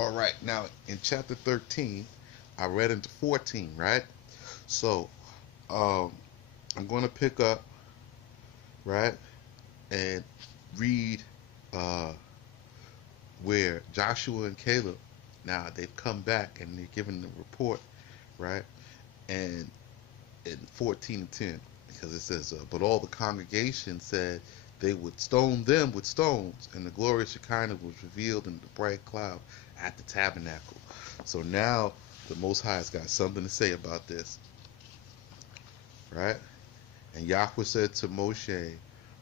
All right, now in chapter 13, I read into 14, right? So, um, I'm going to pick up, right, and read uh, where Joshua and Caleb, now they've come back and they're giving the report, right? And in 14 and 10, because it says, but all the congregation said they would stone them with stones, and the glory of Shekinah was revealed in the bright cloud at the tabernacle. So now the Most High has got something to say about this, right? And Yahweh said to Moshe,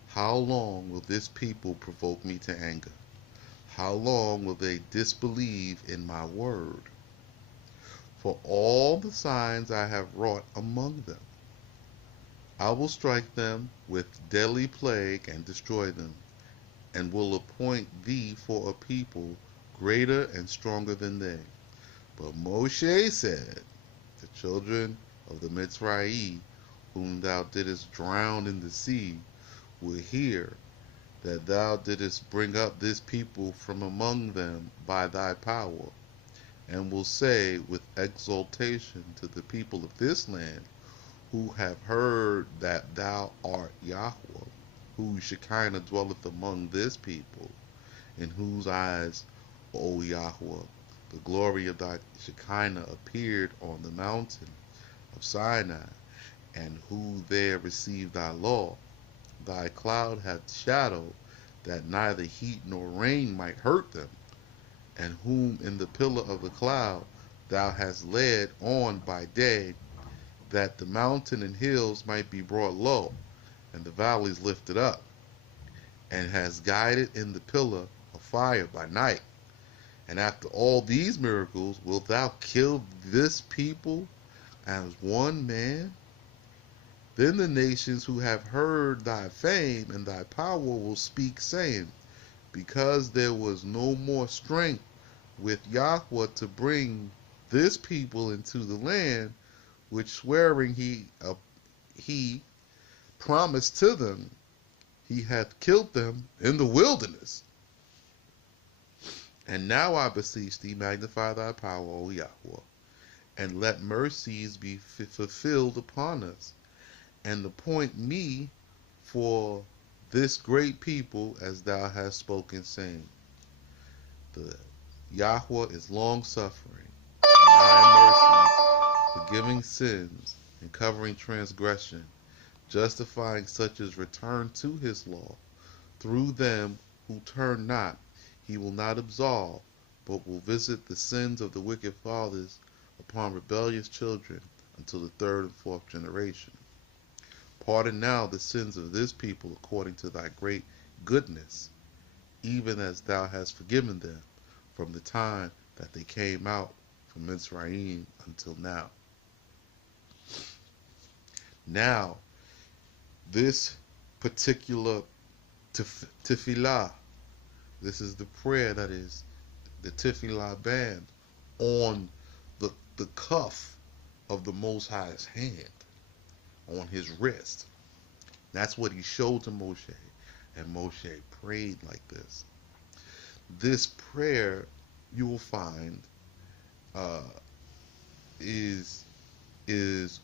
how long will this people provoke me to anger? How long will they disbelieve in my word? For all the signs I have wrought among them, I will strike them with deadly plague and destroy them, and will appoint thee for a people greater and stronger than they. But Moshe said, the children of the Mitzrayim, whom thou didst drown in the sea, will hear that thou didst bring up this people from among them by thy power, and will say with exultation to the people of this land, who have heard that thou art Yahweh, whose Shekinah dwelleth among this people, in whose eyes, O Yahweh, the glory of thy Shekinah appeared on the mountain of Sinai, and who there received thy law. Thy cloud hath shadowed, that neither heat nor rain might hurt them, and whom in the pillar of the cloud thou hast led on by day, that the mountain and hills might be brought low, and the valleys lifted up, and hast guided in the pillar of fire by night. And after all these miracles, wilt thou kill this people as one man? Then the nations who have heard thy fame and thy power will speak, saying, because there was no more strength with Yahweh to bring this people into the land, which swearing he promised to them, he hath killed them in the wilderness. And now I beseech thee, magnify thy power, O Yahweh, and let mercies be fulfilled upon us, and appoint me for this great people as thou hast spoken, saying, the Yahweh is long suffering, and thy mercies, forgiving sins, and covering transgression, justifying such as return to his law. Through them who turn not, he will not absolve, but will visit the sins of the wicked fathers upon rebellious children until the third and fourth generation. Pardon now the sins of this people according to thy great goodness, even as thou hast forgiven them from the time that they came out from Mitzrayim until now. Now, this particular tefillah, this is the prayer that is the tefillah band on the cuff of the Most High's hand, on his wrist. That's what he showed to Moshe, and Moshe prayed like this. This prayer, you will find, uh, is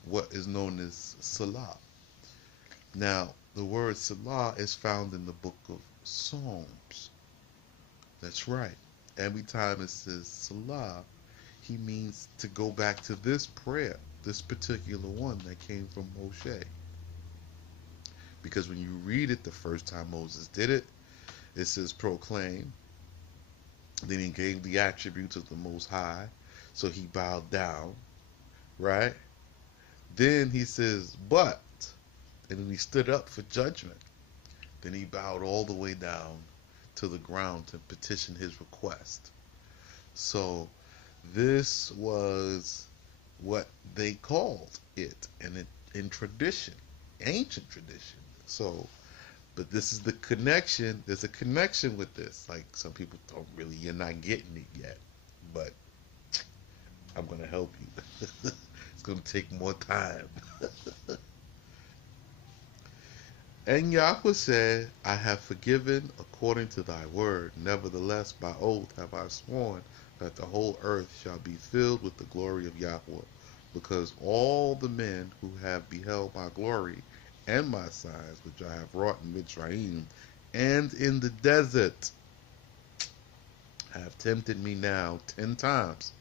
what is known as Salah. Now, the word Salah is found in the book of Psalms. That's right. Every time it says Salah, he means to go back to this prayer, this particular one that came from Moshe. Because when you read it the first time Moses did it, it says proclaim. Then he gave the attributes of the Most High, so he bowed down, right? Then he says, but, and then he stood up for judgment. Then he bowed all the way down to the ground to petition his request. So this was what they called it, and in tradition, ancient tradition. So, but this is the connection. There's a connection with this. Like some people don't really, you're not getting it yet, but I'm gonna help you. It's gonna take more time. And Yahweh said, I have forgiven according to thy word. Nevertheless, by oath have I sworn that the whole earth shall be filled with the glory of Yahweh, because all the men who have beheld my glory and my signs which I have wrought in Mitzrayim and in the desert have tempted me now 10 times,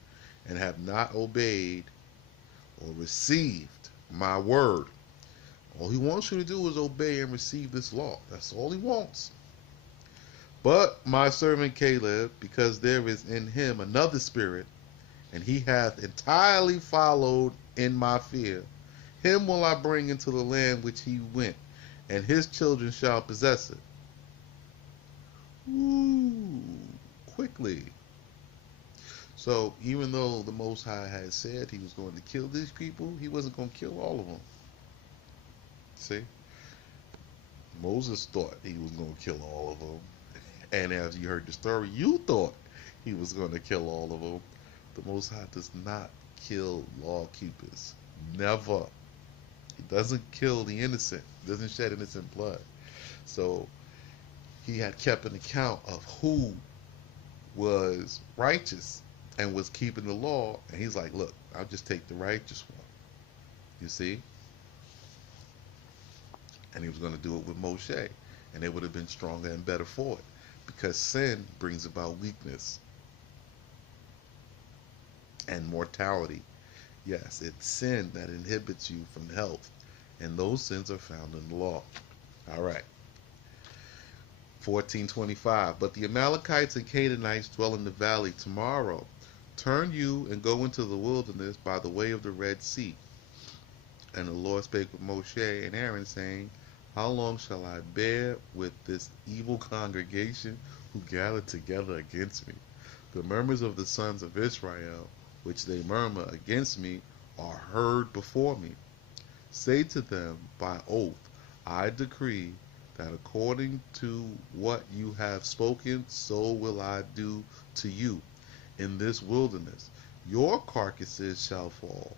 and have not obeyed or received my word. All he wants you to do is obey and receive this law. That's all he wants. But my servant Caleb, because there is in him another spirit, and he hath entirely followed in my fear, him will I bring into the land which he went, and his children shall possess it. Ooh, quickly. So even though the Most High had said he was going to kill these people, he wasn't going to kill all of them. See? Moses thought he was going to kill all of them. And as you heard the story, you thought he was going to kill all of them. The Most High does not kill law keepers. Never. He doesn't kill the innocent. He doesn't shed innocent blood. So he had kept an account of who was righteous and was keeping the law. And he's like, look, I'll just take the righteous one. You see? And he was going to do it with Moshe. And they would have been stronger and better for it. Because sin brings about weakness and mortality. Yes, it's sin that inhibits you from health. And those sins are found in the law. All right. 14:25. But the Amalekites and Canaanites dwell in the valley tomorrow. Turn you and go into the wilderness by the way of the Red Sea. And the Lord spake with Moshe and Aaron, saying, how long shall I bear with this evil congregation who gather together against me? The murmurs of the sons of Israel, which they murmur against me, are heard before me. Say to them by oath, I decree that according to what you have spoken, so will I do to you in this wilderness. Your carcasses shall fall,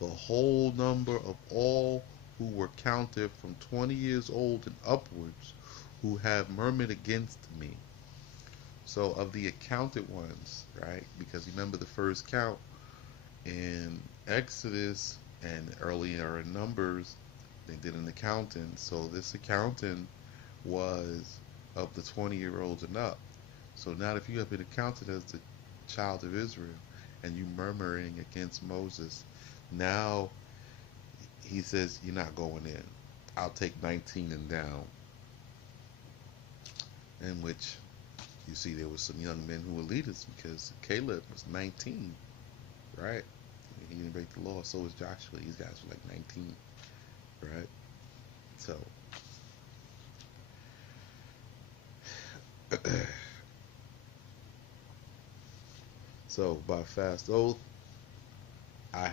the whole number of all who were counted from 20 years old and upwards, who have murmured against me. So of the accounted ones, right? Because remember the first count in Exodus and earlier in Numbers, they did an accounting. So this accounting was of the 20-year-olds and up. So now if you have been accounted as the child of Israel and you murmuring against Moses, now he says, you're not going in. I'll take 19 and down. In which you see there were some young men who were leaders because Caleb was 19, right? He didn't break the law. So was Joshua. These guys were like 19, right? So, so by fast oath, I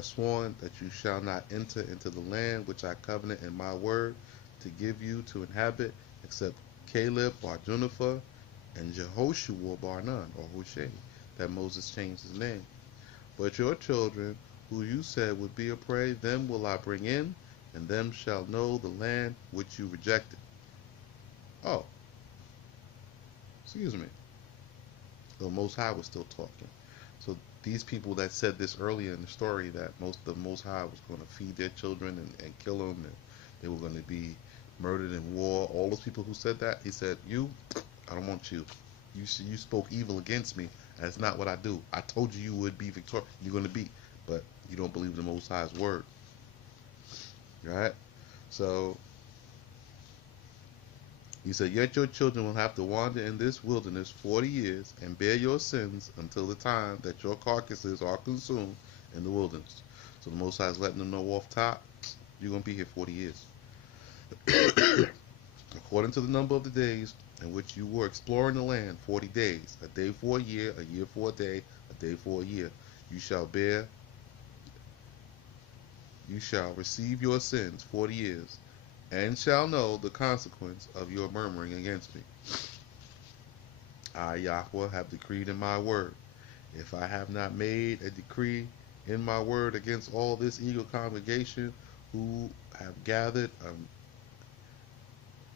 sworn that you shall not enter into the land which I covenant in my word to give you to inhabit, except Caleb bar Juniper and Jehoshua bar Nun, or Hoshe, that Moses changed his name. But your children, who you said would be a prey, them will I bring in, and them shall know the land which you rejected. Oh, excuse me. The Most High was still talking. So these people that said this earlier in the story, that the Most High was going to feed their children and kill them, and they were going to be murdered in war. All those people who said that, he said, I don't want you. You spoke evil against me. That's not what I do. I told you you would be victorious. You're going to be, but you don't believe the Most High's word, right? So he said, yet your children will have to wander in this wilderness 40 years and bear your sins until the time that your carcasses are consumed in the wilderness. So the Most High is letting them know off top, you're going to be here 40 years. According to the number of the days in which you were exploring the land, 40 days, a day for a year for a day, a day for a year. You shall receive your sins 40 years, and shall know the consequence of your murmuring against me. I, Yahweh, have decreed in my word. If I have not made a decree in my word against all this eager congregation who have gathered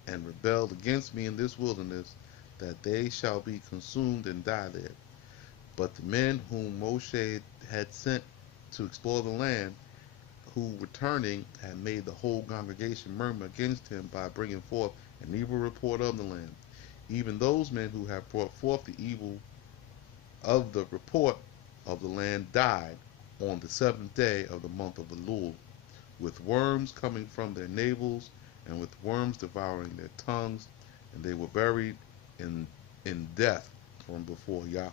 and rebelled against me in this wilderness, that they shall be consumed and die there. But the men whom Moshe had sent to explore the land, who returning had made the whole congregation murmur against him by bringing forth an evil report of the land. Even those men who had brought forth the evil of the report of the land died on the seventh day of the month of Elul, with worms coming from their navels and with worms devouring their tongues, and they were buried in death from before Yahweh.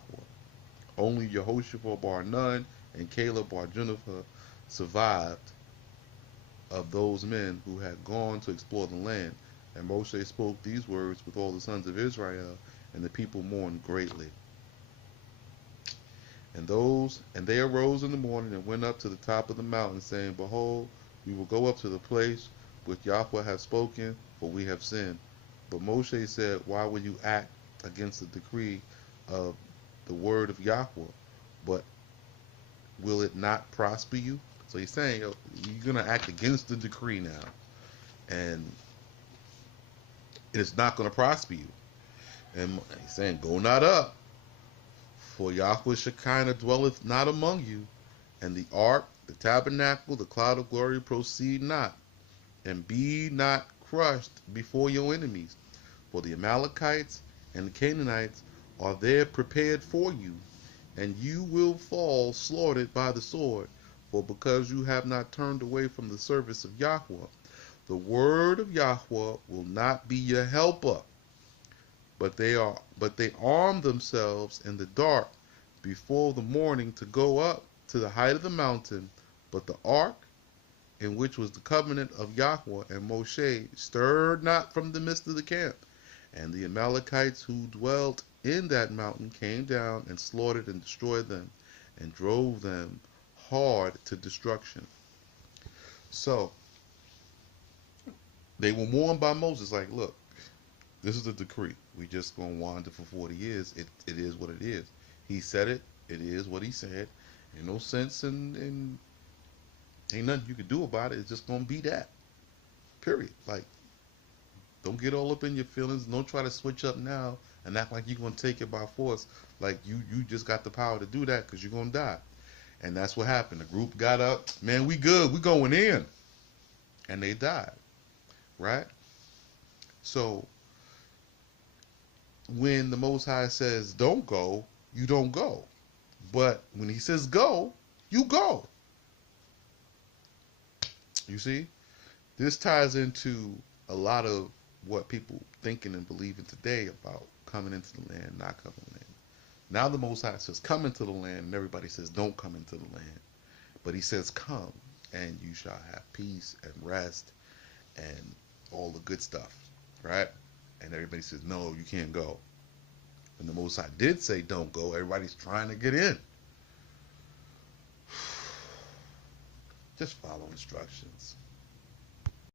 Only Yehoshua bar Nun and Caleb bar Juniper survived of those men who had gone to explore the land. And Moshe spoke these words with all the sons of Israel, and the people mourned greatly. And they arose in the morning and went up to the top of the mountain, saying, Behold, we will go up to the place which Yahweh hath spoken, for we have sinned. But Moshe said, Why will you act against the decree of the word of Yahweh? But will it not prosper you? So he's saying, you're going to act against the decree now, and it's not going to prosper you. And he's saying, Go not up, for Yahweh Shekinah dwelleth not among you, and the ark, the tabernacle, the cloud of glory proceed not, and be not crushed before your enemies. For the Amalekites and the Canaanites are there prepared for you, and you will fall slaughtered by the sword. For because you have not turned away from the service of Yahweh, the word of Yahweh will not be your helper. But they arm themselves in the dark before the morning to go up to the height of the mountain. But the ark, in which was the covenant of Yahweh and Moshe, stirred not from the midst of the camp. And the Amalekites who dwelt in that mountain came down and slaughtered and destroyed them, and drove them hard to destruction. So they were warned by Moses, like, look, this is the decree. We just gonna wander for 40 years. It is what it is. He said it. It is what he said. Ain't no sense in ain't nothing you can do about it. It's just gonna be that. Period. Like, don't get all up in your feelings. Don't try to switch up now and act like you're gonna take it by force. Like you just got the power to do that because you're gonna die. And that's what happened. The group got up. Man, we good. We going in. And they died. Right? So when the Most High says don't go, you don't go. But when he says go, you go. You see? This ties into a lot of what people thinking and believing today about coming into the land, not coming to the land. Now the Most High says come into the land, and everybody says don't come into the land. But he says come, and you shall have peace and rest and all the good stuff, right? And everybody says no, you can't go. And the Most High did say don't go. Everybody's trying to get in. Just follow instructions.